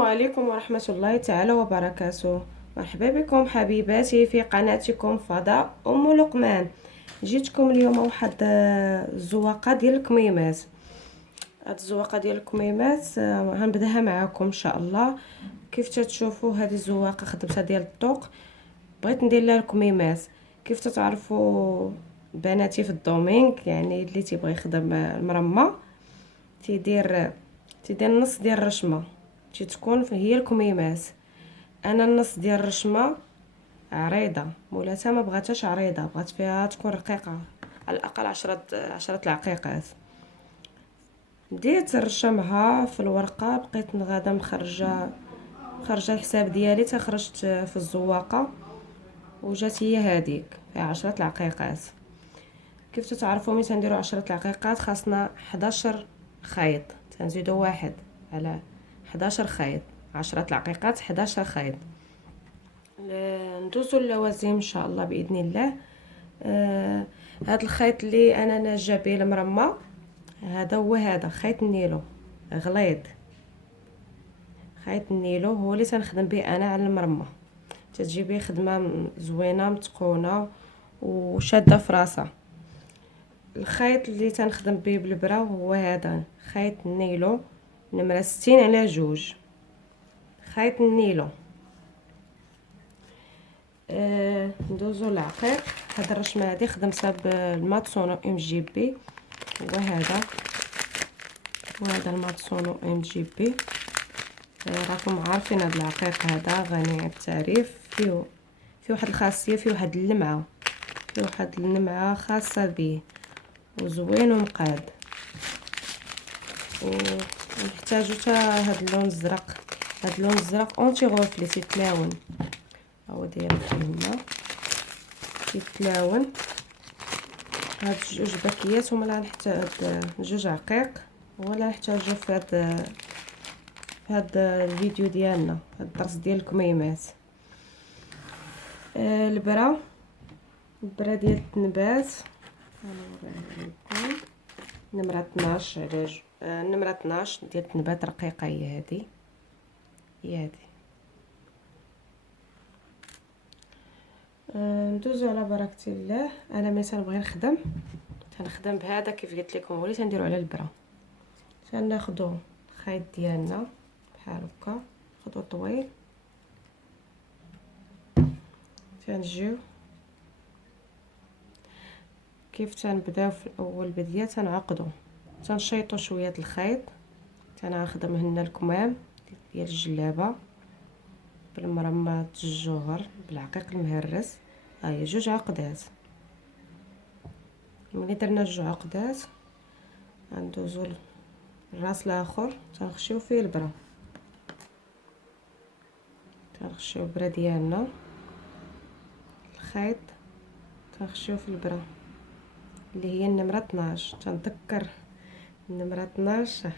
السلام عليكم ورحمة الله تعالى وبركاته. مرحبا بكم حبيباتي في قناتكم فضاء ام لقمان. جيتكم اليوم واحد الزواقه ديال الكميمات. هاد الزواقه ديال الكميمات غنبداها معكم ان شاء الله. كيف تشوفوا هذه الزواقه خدمتها ديال الطوق، بغيت ندير لها الكميمات. كيف تعرفوا بناتي في الدومينغ، يعني اللي تيبغي يخدم المرمى تيدير نص ديال الرشمه تكون هي الكميمات. انا النص ديال الرشمه عريضه، مولاتها ما بغاتهاش عريضه، بغات فيها تكون رقيقه على الاقل عشرة العقيقات. بديت نرشمها في الورقه، بقيت غادا مخرجه الحساب ديالي، خرجت في الزواقه وجات هي هذيك فيها 10 العقيقات. كيف تعرفوا ملي تنديروا 10 العقيقات خاصنا 11 خيط، تنزيدوا واحد على 11 خيط، 10 العقيقات 11 خيط. ندوزو اللوازم ان شاء الله باذن الله. هذا الخيط اللي انا ناجه به المرمى، هذا هو هذا خيط النيلو غليظ. خيط النيلو هو اللي تنخدم به انا على المرمى، تتجيبيه خدمه زوينه متقونه وشاده في راسها. الخيط اللي تنخدم به بالبرا هو هذا خيط النيلو نمره 60 على 2. خيط النيلو. ندوزو العقيق. هاد الرشمه هادي خدمتها بالماتسونو ام جي بي، وهذا الماتسونو ام جي بي. راكم عارفين هاد العقيق هذا غني عن التعريف، فيه واحد الخاصيه، فيه واحد اللمعه، خاصه به وزوين ومقاد. ونحتاجو حتى هاد اللون الزرق اونتي غوفلي تيتلاون، هو داير هنا تيتلاون. هاد جوج باكيات هما اللي غنحتاج، جوج عقيق ولا نحتاجو في هاد الفيديو ديالنا، هاد الدرس ديال الكميمات. البرا ديال التنبات نمره 12 على نمره 12 ديال التنبات رقيقه، هي هذه. ندوزو على بركه الله. انا ملي تنبغي تنخدم بهذا كيف قلت لكم، هو اللي تنديرو على البرا. تناخدو الخيط ديالنا بحال هكا، خطو طويل، تنجيو كيف تنبداو في اول بدايه تنعقدو، تنشيطو شويه الخيط. تنخدم هنا الكمام ديال الجلابه بالمرمى الجوهر بالعقيق المهرس. ها هي 2 عقدات. ملي درنا 2 عقدات غندوزو الراس الاخر، تنخشيو فيه البرا، تنخشيو البرا ديالنا الخيط، تنخشيو في البرا اللي هي النمره 12. تنذكر النمره 12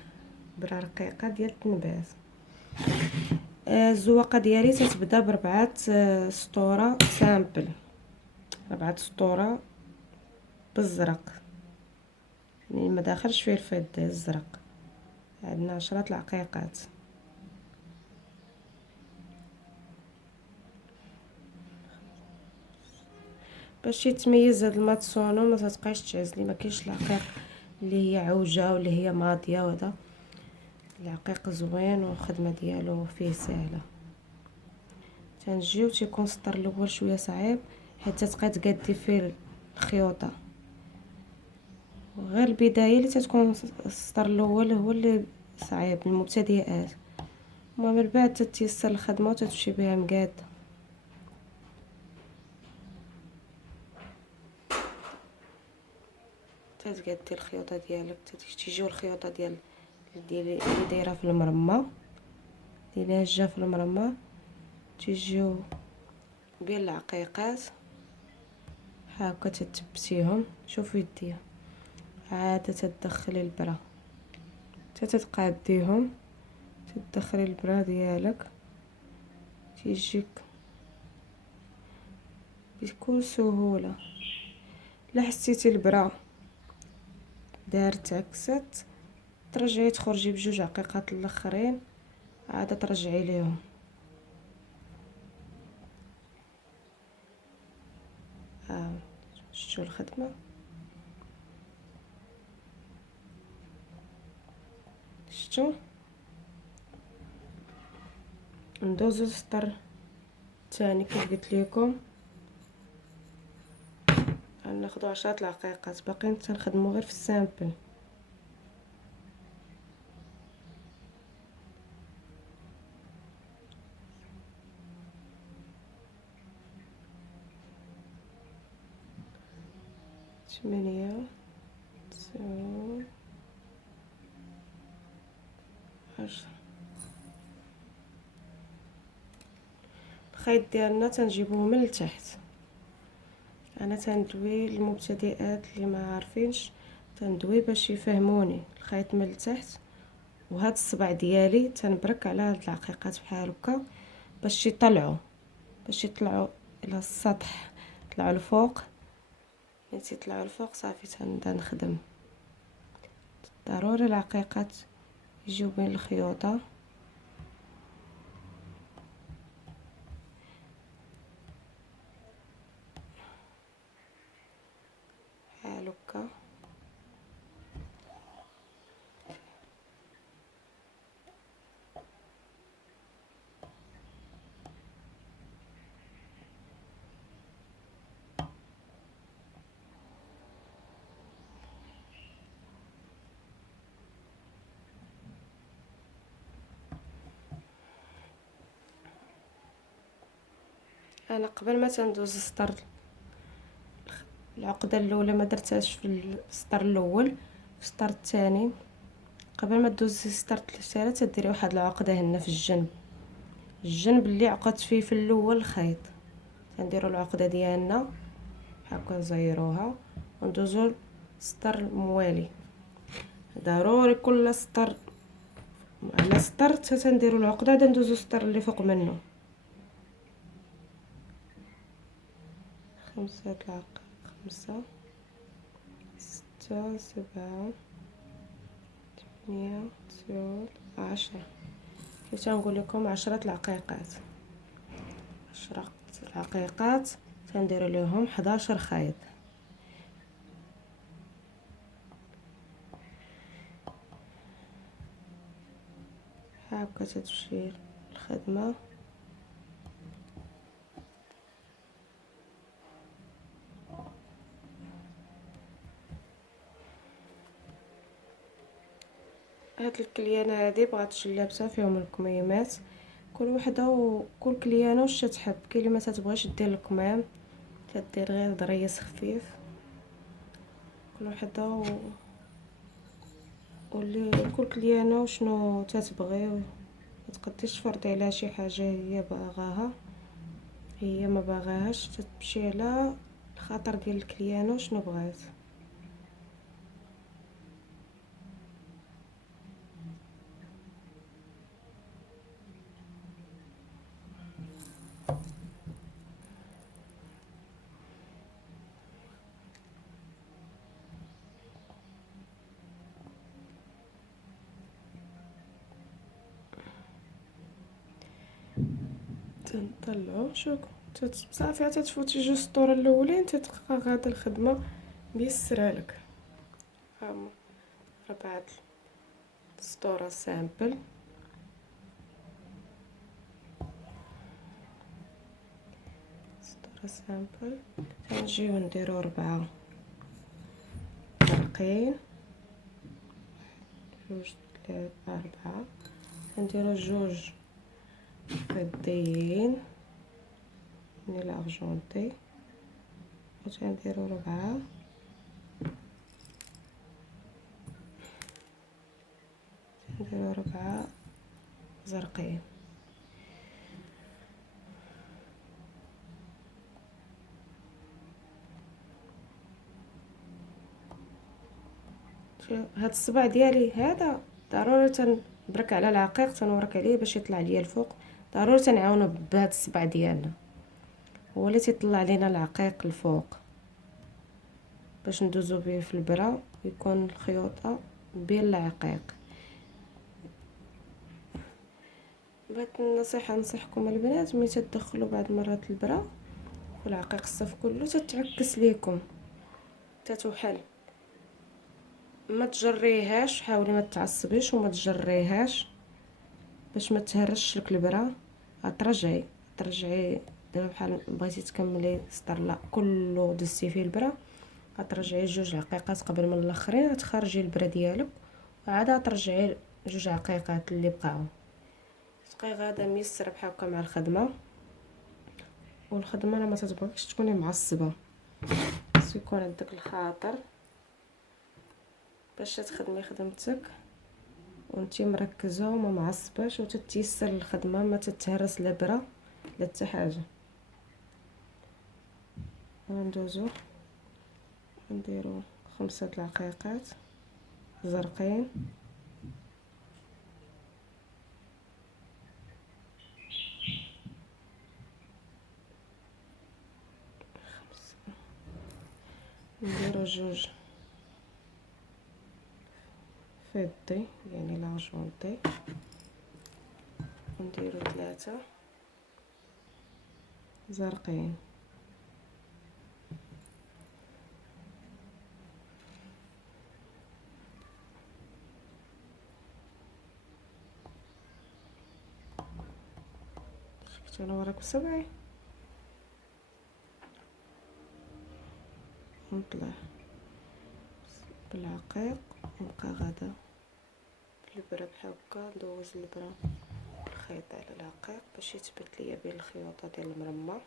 برا رقيقه ديال التنبات. الزواقه ديالي تتبدا بربعه سطوره سامبل، 4 سطوره بالزرق، يعني ما داخلش فيه الفيض الزرق. عندنا 10 العقيقات. باش يتميز هاد الماتسونو ما تبقايش تعزلي، ما كاينش العقيق اللي هي عوجه ولا هي ماضيه، وهذا العقيق زوين والخدمه ديالو فيه سهله. تنجيو تيكون السطر الاول شويه صعيب حتى تبقاي تقادي فيه الخيوطه، وغير البدايه اللي تتكون السطر الاول هو اللي صعيب للمبتدئات، ومن بعد تتيسر الخدمه وتمشي بها مقاده. تتقادي الخيوطه ديالك، تيجيو الخيوطه ديال اللي دايره في المرمى، اللي هاجه في المرمى، تيجيو بين العقيقات هاكا تتبسيهم. شوفوا يديا عاد تدخلي البرا، تتقاديهم، تدخلي البرا ديالك، تيجيك بكل سهوله. لا حسيتي البرا دارت عكست، ترجعي تخرجي بجوج عقيقات الاخرين عاد ترجعي ليهم. شفتوا الخدمه؟ شفتوا؟ ندوزو للسطر الثاني كيف قلت لكم. غناخدو 10 دقائق باقيين تنخدمو غير في السامبل. ثمانية 9 10. الخيط ديالنا تنجيبوه من التحت. انا تندوي للمبتدئات اللي ما عارفينش، تندوي باش يفهموني الخيط من التحت. وهاد الصبع ديالي تنبرك على هاد العقيقات بحال هكا باش يطلعوا الى السطح، يطلعوا الفوق. ملي تيطلعوا الفوق صافي تنبدا نخدم. ضروري العقيقات يجيو بين الخيوطه. بحال هكا. انا قبل ما تندوز السطر، العقده الاولى ما درتهاش في السطر الاول، في السطر الثاني قبل ما دوزي السطر الثالث تديري واحد العقده هنا في الجنب اللي عقدت فيه في الاول الخيط. تنديروا العقده ديالنا هكا نزيروها وندوزو السطر الموالي. ضروري كل سطر على سطر تنديروا العقده عاد ندوزو السطر اللي فوق منه. 5 5 6 7 8 9 10. كيف تنقول لكم 10 العقيقات. 10 العقيقات تنديروا لهم 11 خيط. هكا تمشي الخدمه. هاد الكليانه هادي بغات شي لابسه فيهم الكميمات، كل وحده وكل كليانه واش تحب. كاين اللي ما تتبغيش دير الكمام، تدير غير ضريس خفيف. كل وحده واللي كل كليانه وشنو تتبغي. ما تقديش تفرضي عليها شي حاجه هي باغاها، هي ما باغاهاش، تمشي على الخاطر ديال الكليانه وشنو بغات. تنطلعو شوف صافي تتفوتي جوج سطور الاولين تتبقى غادا الخدمه ميسره لك. هما 4 سطور سامبل. سطور سامبل تنجيو نديرو 4 فرقين، 2 3 4. نديرو 2 فضيين من الارجونتي، وتنديرو 4 نديرو 4 زرقين. هاد الصبع ديالي هذا ضروري تنبرك على العقيق، تنورك عليه باش يطلع ليا الفوق. ضروري تنعاونو بهاد الصبع ديالنا، هو اللي تيطلع لينا العقيق الفوق باش ندوزو به في البرا ويكون الخيوطه بين العقيق. بهاد النصيحه ننصحكم البنات، ملي تدخلوا بعض مرات البرا في العقيق الصف كله تتعكس ليكم تتوحل، ما تجريهاش، حاولي ما تعصبيش وما تجريهاش باش ما تهرش لك البرا. ترجعي دابا بحال بغيتي تكملي سطر كله دزتي فيه البرا، غترجعي جوج عقيقات قبل من الاخرين، تخرجي البرا ديالك وعاد ترجعي جوج عقيقات اللي بقاو. تبقاي غادا ميسر بحال هكا مع الخدمه. والخدمه راه ما تتبغيكش تكوني معصبه، خص يكون عندك الخاطر باش تخدمي خدمتك وانتي مركزه وما معصباش وتتيسر الخدمه، ما تتهرس لا برا لا حتى حاجه. غندوزو نديرو 5 العقيقات زرقين، نديرو جوج فيضي يعني لارجونطي، ونديرو 3 زرقين. شفتو انا وراك بصبعي نطلع بالعقيق ونبقى غادا بالبرا بحال هكا، ندوز البرا الخيط على العقيق باش يثبت ليا بين الخيوطه ديال المرمى.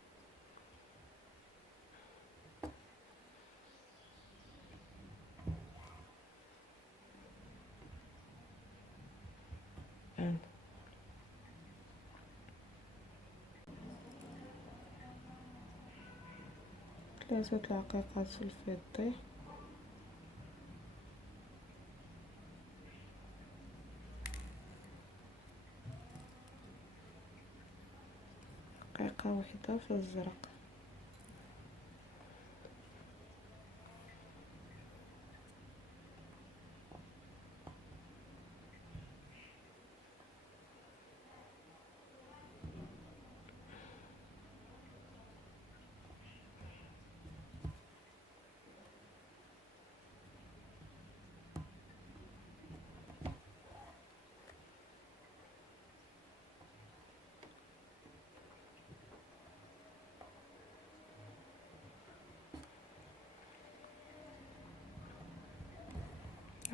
ثلاثة العقيقات الفضي، عقيقة وحدة في الزرق.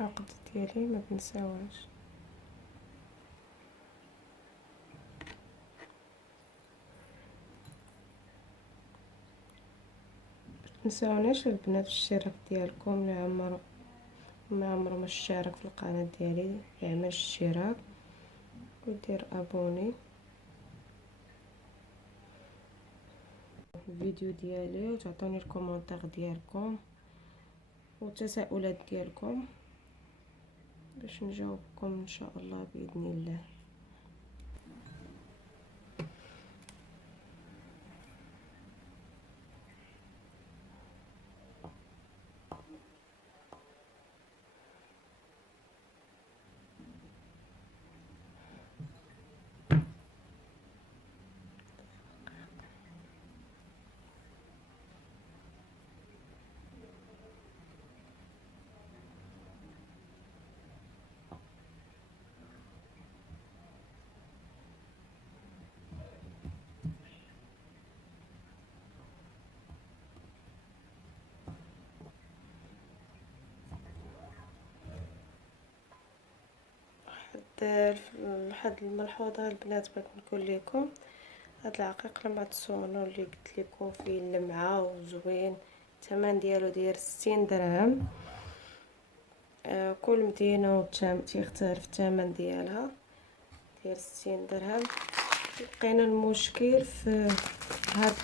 العقد ديالي ما تنساوهاش. متنساونيش البنات في الاشتراك ديالكم، اللي ما عمرو ما اشترك في القناه ديالي يعمل اشتراك ودير ابوني الفيديو ديالي، وتعطوني الكومونتير ديالكم والتساؤلات ديالكم باش نجاوبكم ان شاء الله باذن الله. واحد الملحوظه البنات بغيت نقول لكم، هاد العقيق لما تصونوا اللي قلت لكم فيه اللمعه وزوين، الثمن ديالو داير 60 درهم. كل مدينه تيختلف الثمن ديالها، داير 60 درهم. لقينا المشكل في هاد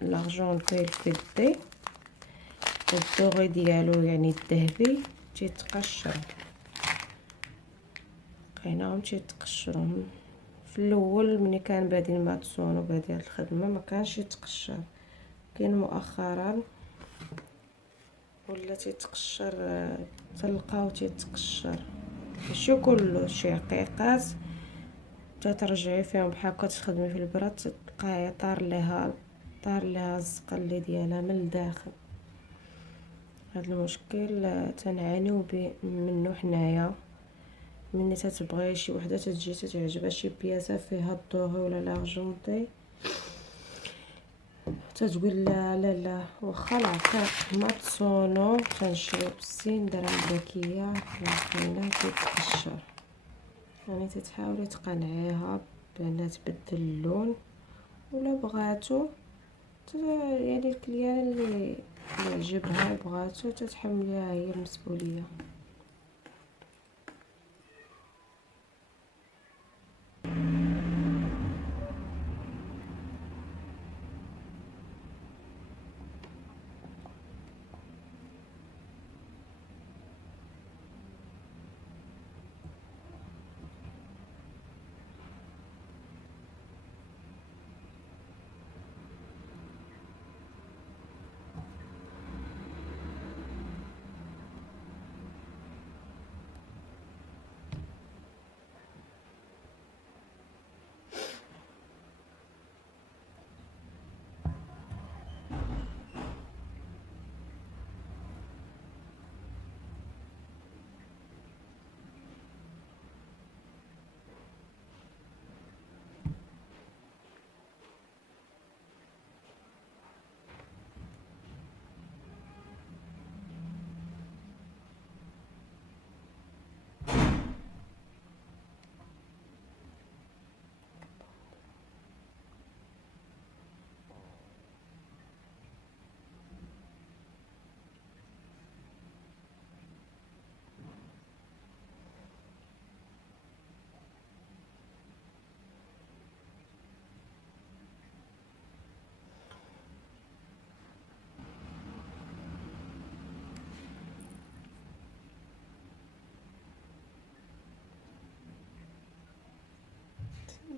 لارجونطي الفضي والدوغي ديالو يعني الذهبي تيتقشر، لقيناهم تيتقشروا في الاول ملي كان بادين ما تصونوا بهذه الخدمه ما كانش يتقشر، كاين مؤخرا ولا تيتقشر، تلقاو تيتقشر ماشي كله، شي عقيقات تترجعي فيهم بحال هكا تخدمي في البراد تلقاها طار ليها الزقلي ديالها من الداخل. هاد المشكل تنعانيو منه حنايا ملي تتبغي شي وحده تجي تتعجبها شي بياسه فيها الدوغي ولا لارجونطي تتقول لا لا لا واخا العقيق ما تصونو تنشريو بالسين درهم ذكيه لكن كيتقشر. يعني تتحاولي تقنعيها بانها تبدل اللون ولا بغاتو يعني الكليان اللي عجبها بغاتو تتحمليها هي المسؤوليه.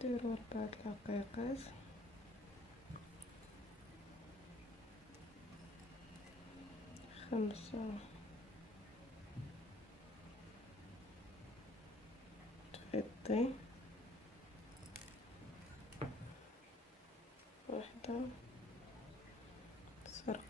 نديرو 4 دقيقات. خمسة تغطي. وحدة زرقا.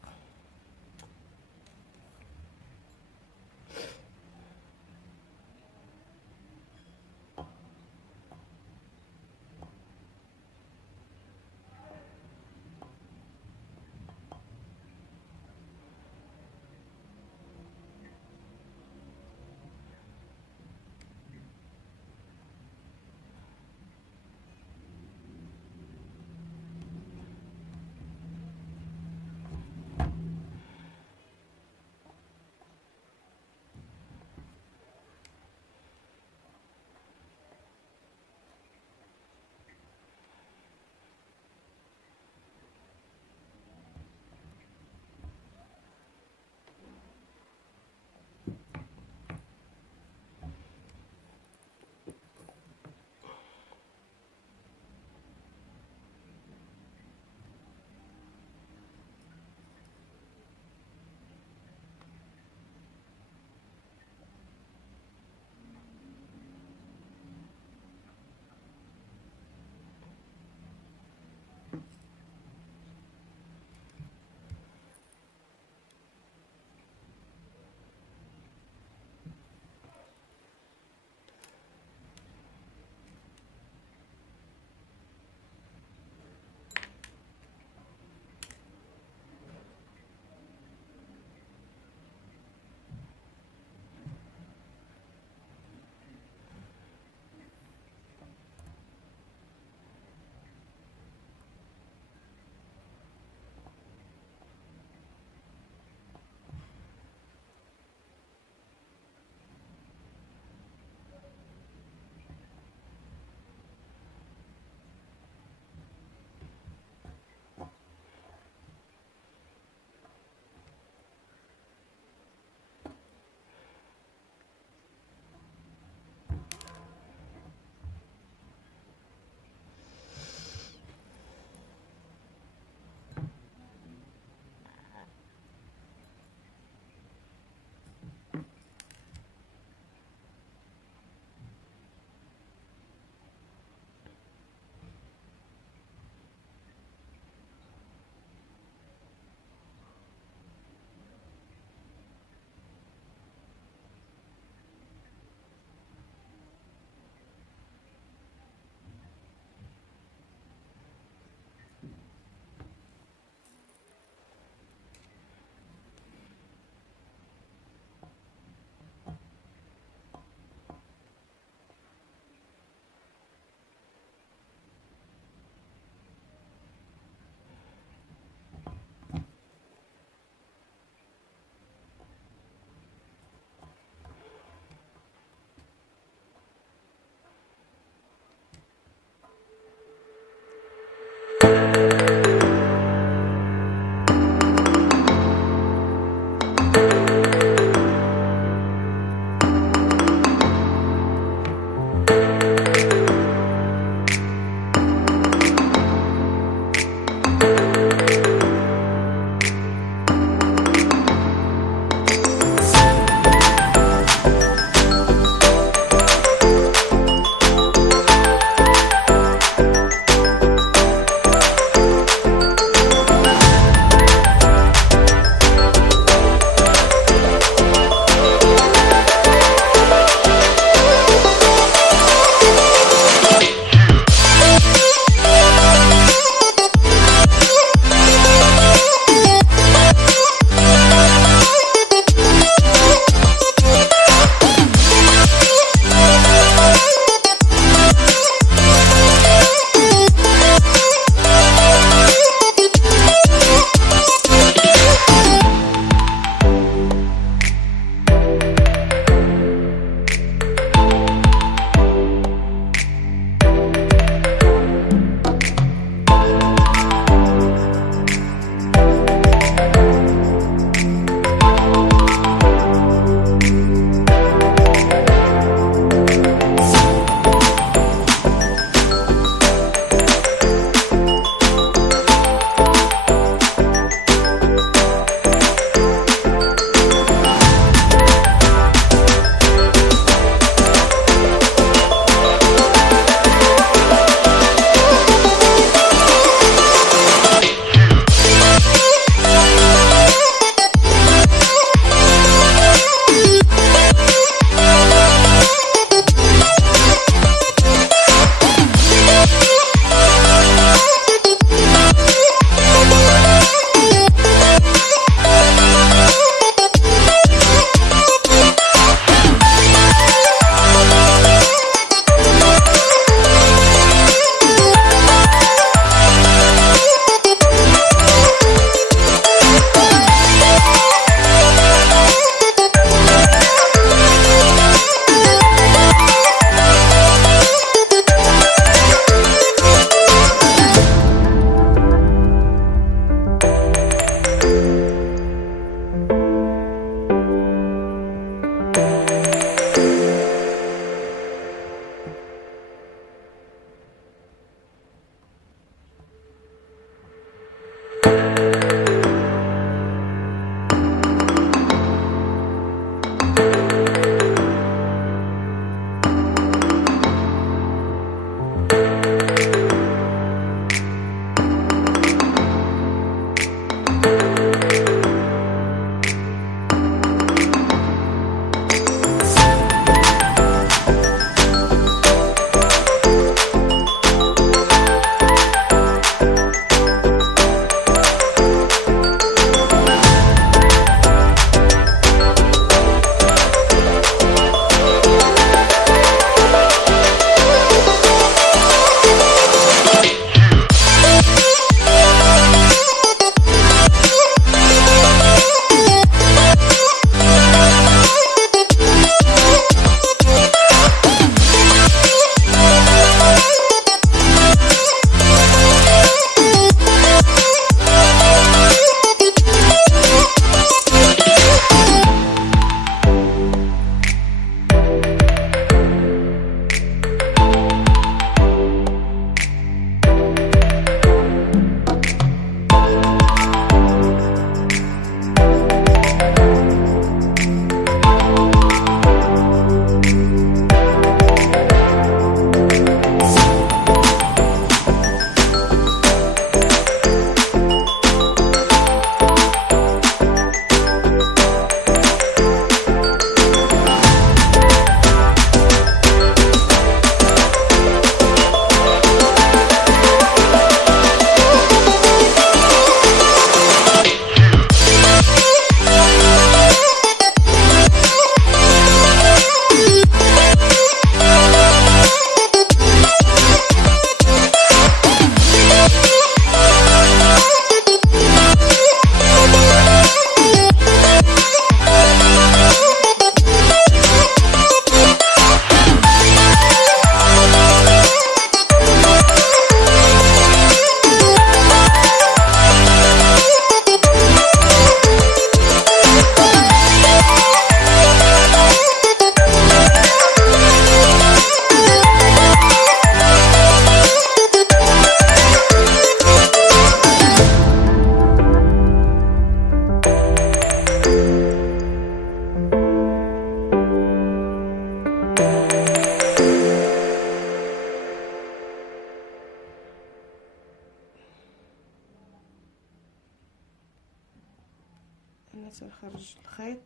تنخرج الخيط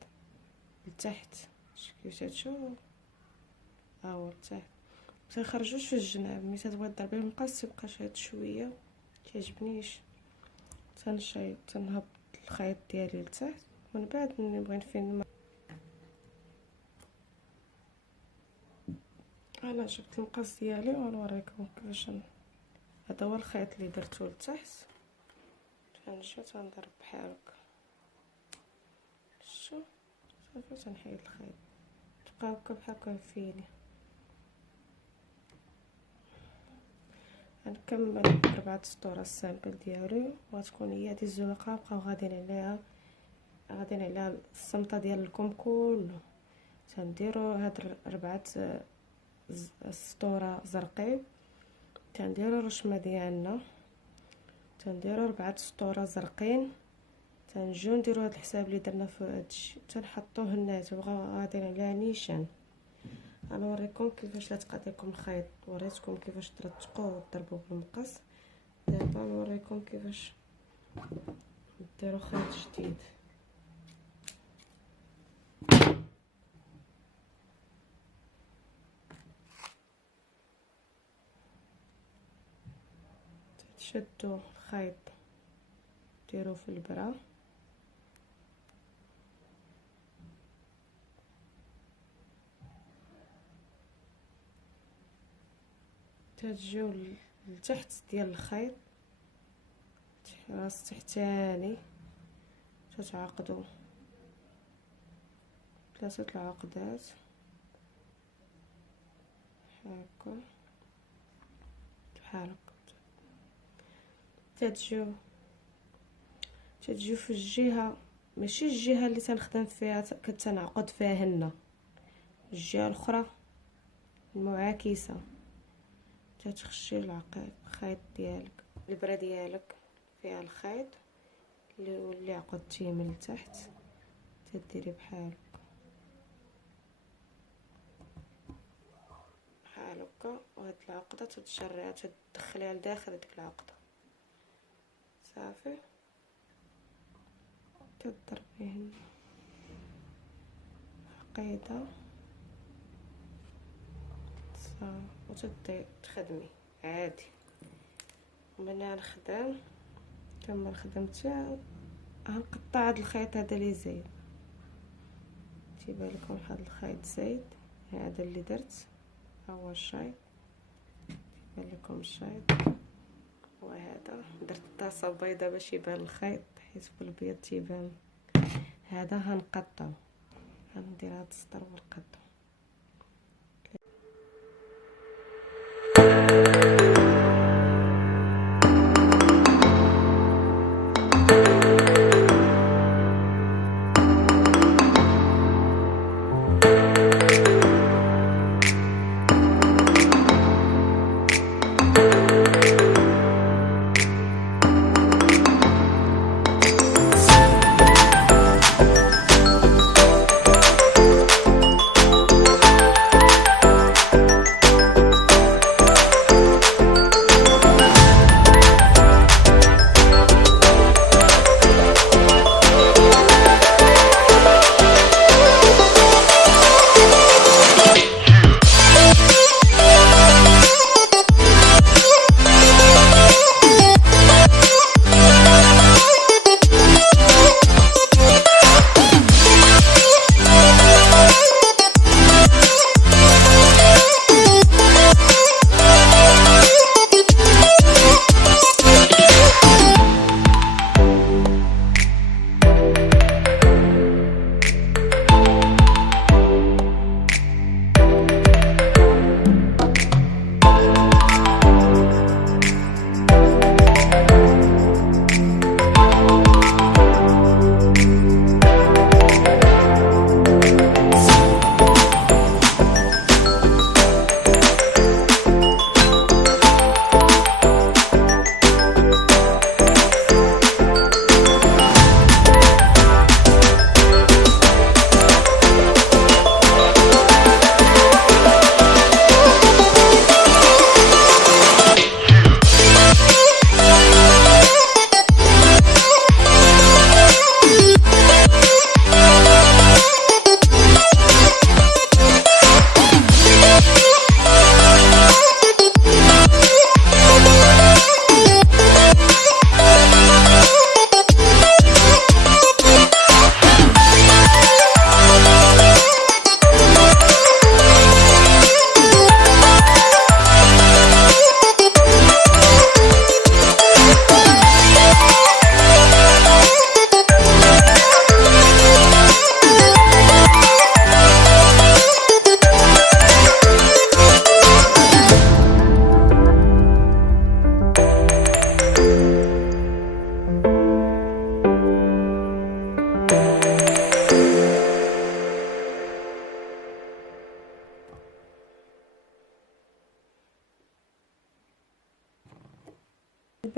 لتحت كيف تشوف، ها هو لتحت. متنخرجوش في الجناب، ملي تبغي ضربيه بالمقص تيبقى شاد شويه متيعجبنيش. تنهبط الخيط ديالي لتحت، ومن بعد ملي نبغي نفين انا جبت المقص ديالي ونوريكم كيفاش هذا هو الخيط اللي درتو لتحت. تنجي تنضرب بحال هكا، شوف صافي تنحيد الخيط، تبقى هكا بحال هكا مفيني. غنكمل 4 سطور السامبل ديالي، وغتكون هي هذه الزنقه بقاو غاديين عليها الصمطه ديال الكم كله. تنديرو هاد 4 سطوره زرقين، تنديرو الرشمه ديالنا، تنديرو 4 سطوره زرقين، تنجيو نديرو هاد الحساب اللي درنا في هادشي، تنحطوه هنا تبغاو غاديين عليها نيشان. غنوريكم كيفاش تقاديكم الخيط، وريتكم كيفاش ترتقوه وتضربوه بالمقص. دابا نوريكم كيفاش ديروا خيط جديد. تشدوا الخيط ديروه في البرا، تجيو لتحت ديال الخيط راس تحتاني، تتعقدوا 3 العقدات هكا بحال هكا. تجيو في الجهه، ماشي الجهه اللي تنخدم فيها كتنعقد فيها هنا، الجهه الاخرى المعاكسه. تتخشي الخيط ديالك، البرا ديالك فيها الخيط اللي عقدتيه من التحت، تديري بحال هكا، وهاد العقده تتجريها تدخليها لداخل ديك العقده صافي. تضربي هنا عقيده صافي، وتبداي تخدمي عادي. ومن نخدم كمل خدمتي، غنقطع هاد الخيط هذا اللي زايد، تيبان لكم هاد الخيط زايد، هذا اللي درت ها هو الشايط، تيبان لكم الشايط. وهذا درت طاسه بيضه باش يبان الخيط، حيت بالبيض تيبان. هذا غنقطعو، غندير هاد السطر ونقطعو.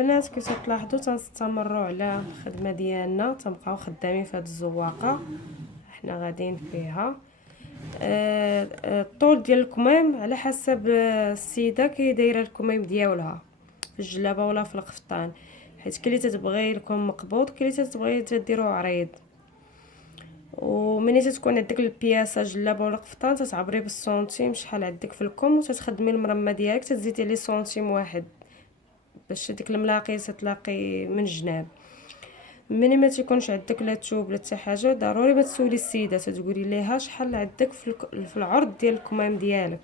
البنات كي تلاحظوا تنستمروا على الخدمه ديالنا، تنبقاو خدامين في هاد الزواقه حنا غاديين فيها. الطول ديال الكميم على حسب السيده كي دايره الكميم ديالها في الجلابه ولا في القفطان، حيت كاين اللي تتبغي لكم مقبوض، كاين اللي تتبغي تديروه عريض. ومني تتكون عندك البياسه جلابه ولا قفطان تتعبري بالسنتيم شحال عندك في الكم، وتتخدمي المرمى ديالك تزيدي عليه سنتيم واحد باش ديك الملاقيه تلاقي من الجناب. مني ما تيكونش عندك لا الثوب لا حتى حاجه، ضروري ما تسولي السيده، تتقولي ليها شحال عندك في العرض ديال الكمام ديالك،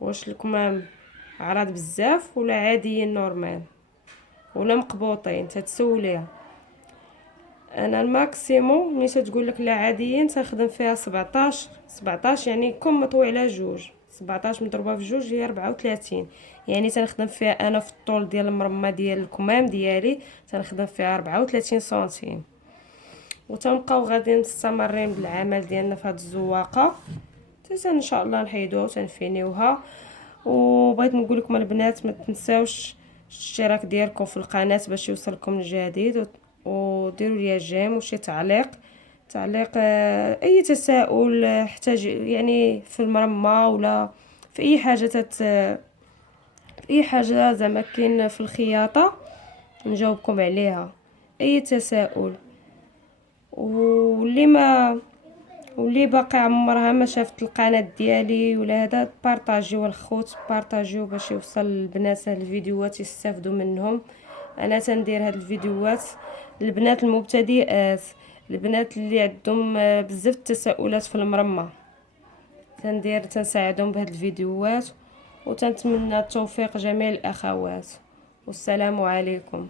واش الكمام عراض بزاف ولا عاديين نورمال ولا مقبوطين، تتسوليها. انا الماكسيموم ملي تقول لك لا عاديين تنخدم فيها 17 يعني كم مطوي على جوج، 17 مضروبه في جوج هي 34، يعني تنخدم فيها انا في الطول ديال المرمى ديال الكمام ديالي تنخدم فيها 34 سنتيم. وتنبقاو غادي مستمرين بالعمل ديالنا في هذه الزواقه حتى ان شاء الله نحيدوها وتنفينيوها. وبغيت نقول لكم البنات ما تنساوش الاشتراك ديالكم في القناه باش يوصلكم الجديد، وديروا لي جيم وشي تعليق اي تساؤل احتاج يعني في المرمى ولا في اي حاجه في اي حاجه زعما كاين في الخياطه نجاوبكم عليها، اي تساؤل. واللي باقي عمرها ما شافت القناه ديالي ولا هذا بارطاجيو الخوت، بارطاجيو باش يوصل للبنات هاد الفيديوهات يستافدوا منهم. انا تندير هاد الفيديوهات للبنات المبتدئات، البنات اللي عندهم بزاف التساؤلات في المرمى، تنساعدهم بهاد الفيديوهات. وتنتمنى التوفيق جميع الاخوات، والسلام عليكم.